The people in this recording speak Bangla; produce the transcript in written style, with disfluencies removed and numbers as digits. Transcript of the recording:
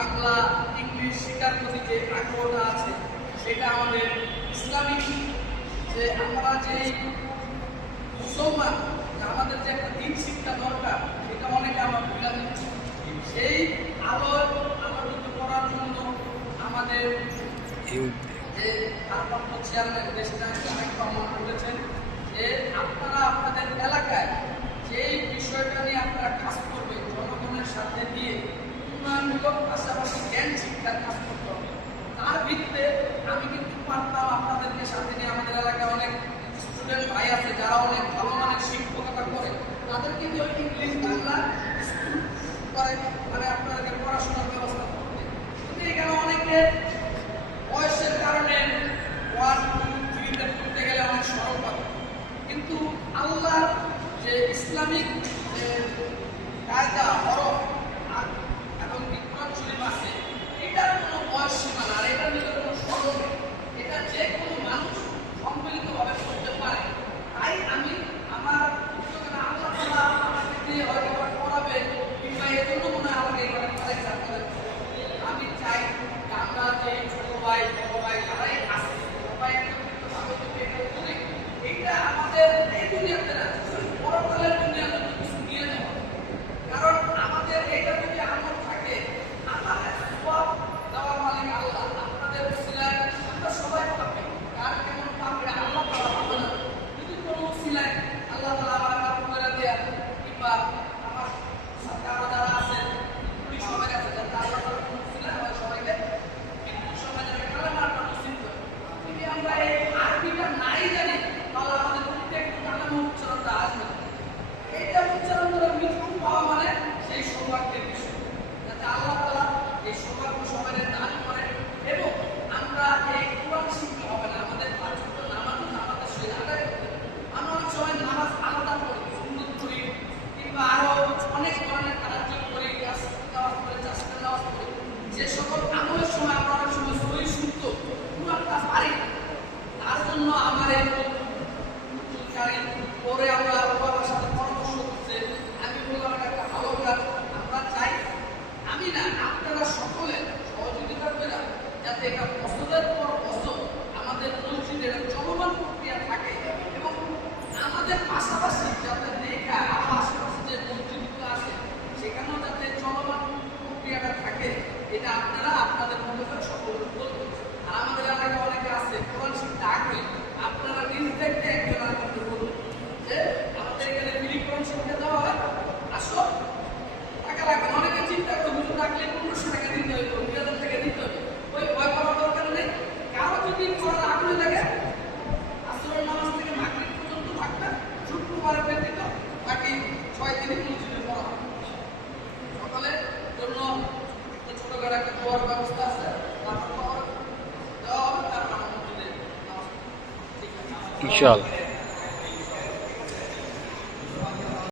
বাংলা ইংলিশ শেখার প্রতি যে আগ্রহটা আছে সেটা আমাদের ইসলামিক যে আমরা যে মুসলমান আমাদের যে একটা দিন শিক্ষা দরকার সেটা অনেকে আমরা ভুলে যাচ্ছি। সেই আলোকিত করার জন্য আমাদের যে ভারপ্রাপ্ত চেয়ারম্যান দেশটা অনেক প্রমাণ করেছেন যে আপনারা আপনাদের এলাকায় যেই বিষয়টা নিয়ে আপনারা কাজ করবেন জনগণের সাথে নিয়ে উন্নয়নমূলক পাশাপাশি জ্ঞান শিক্ষার কাজ করতে হবে। তার ভিত্তিতে আমি কিন্তু পারতাম আপনাদেরকে সাথে নিয়ে আমাদের এলাকায় অনেক স্টুডেন্ট ভাই আছে যারা অনেক ভালো মানের শিক্ষকতা করে তাদের কিন্তু ইংলিশ বাংলা স্কুল করে মানে আপনাদেরকে পড়াশোনার ব্যবস্থা করতে। কিন্তু এখানে অনেকে বয়সের কারণে 1, 2, 3-তে পড়তে গেলে অনেক সরল পাবে, কিন্তু আল্লাহ যে ইসলামিক যে কায়দা হরফ এবং বিজ্ঞান শরীফ আছে এটার কোনো বয়স সীমা না, আর এটার ভিতরে কোনো সরল নেই, এটা যে কোনো মানুষ সম্মিলিতভাবে করতে পারে। তাই আমি আমার আল্লাহ তাআলা আমাকে দিয়ে হয়তো পড়াবে কিংবা এই জন্য মনে হয় আমাকে এবারে পড়াইছে আপনাদের। আমি চাই যে আমরা যে ছোট ভাই বড় ভাই যারাই আছে সবাই একত্রিতভাবে যদি এটা করি এইটা আমাদের এই দুনিয়াতে না পরকালের দুনিয়াতে কিছু নিয়ে যাওয়া। কারণ আমাদের এটা যদি আমল থাকে আমার সব দেওয়ার মালিক আল্লাহ, আপনাদের উসিলায় আমরা সবাই পাবে। কার কেমন পাবে আল্লাহ তাআলা পাবে না। যদি কোনো উসিলায় আল্লাহ তাআলা আমার মাফ করে দেয়া কিংবা আমার সাথে আমার যারা আছেন পুলিশ সবাই আছে যাতে আল্লাহ তাআলা কোনো উসিলায় আমার সবাইকে কিন্তু সবাই যারা কালেমার নসিব করে। যদি আমরা এই আরবিটা নাই জানি তাহলে আমাদের প্রত্যেক কালেমা উচ্চারণটা আসবে না। এইটা উচ্চারণ করে মৃত্যু পাওয়া মানে সেই সৌভাগ্যের বিষয়। যাতে আল্লাহ তাআলা এই সৌভাগ্য সবাই দান করেন এবং আমরা এই কোরআন শিখতে হবে না, আমাদের পাঁচ ওয়াক্ত নামাজ আমাদের সেই আদায় করতে হবে। আমরা অনেক সময় নামাজ আলাদা করি, সুন্নত করি কিংবা আরো অনেক ধরনের তারাজ্জুদ করি, নামাজ করি, চাষের নামাজ করি। যে সকল আমলের সময় আমরা অনেক সময় সহি শুদ্ধ পুরাটা পারি না, তার জন্য আমার এই পরে আমরা বাবার সাথে পরামর্শ করছে, আমি বললাম এটা একটা ভালো কাজ, আমরা চাই আমি না আপনারা সকলে সহযোগিতা করে যাতে এটা বছরের পর বছর আমাদের মসজিদে চলমান প্রক্রিয়া থাকে এবং আমাদের পাশাপাশি যাতে দেখা আমার আশেপাশে যে মসজিদগুলো আছে সেখানেও যাতে চলমান প্রক্রিয়াটা থাকে, এটা আপনারা আপনাদের মধ্যে করে সকলে বলবেন। আর আমাদের এলাকায় অনেকে আছে কোরআন শিখতে আগ্রহী, আপনারা নিজ দেখতে একজন আরেকজনকে বলুন যে আমাদের এখানে ফ্রি কোরআন শিখতে দেওয়া হয়, আসো টাকা লাগবে। অনেকে চিন্তা করে হুজুর রাখলে 1500 টাকা দিতে হবে, 2000 টাকা দিতে হবে, ওই ভয় করার দরকার নেই। কারো যদি করার আগ্রহ লাগে আসরের নামাজ থেকে মাগরিব পর্যন্ত থাকবে, শুক্রবারে ব্যতীত বাকি 6 দিনই মসজিদে পড়া হবে। সকালের জন্য ছোটখাটো একটা দোয়ার ব্যবস্থা আছে, তারপর দেওয়া হবে, তারপর আমরা মসজিদে নামাজ। ঠিক আছে ইনশাআল্লাহ।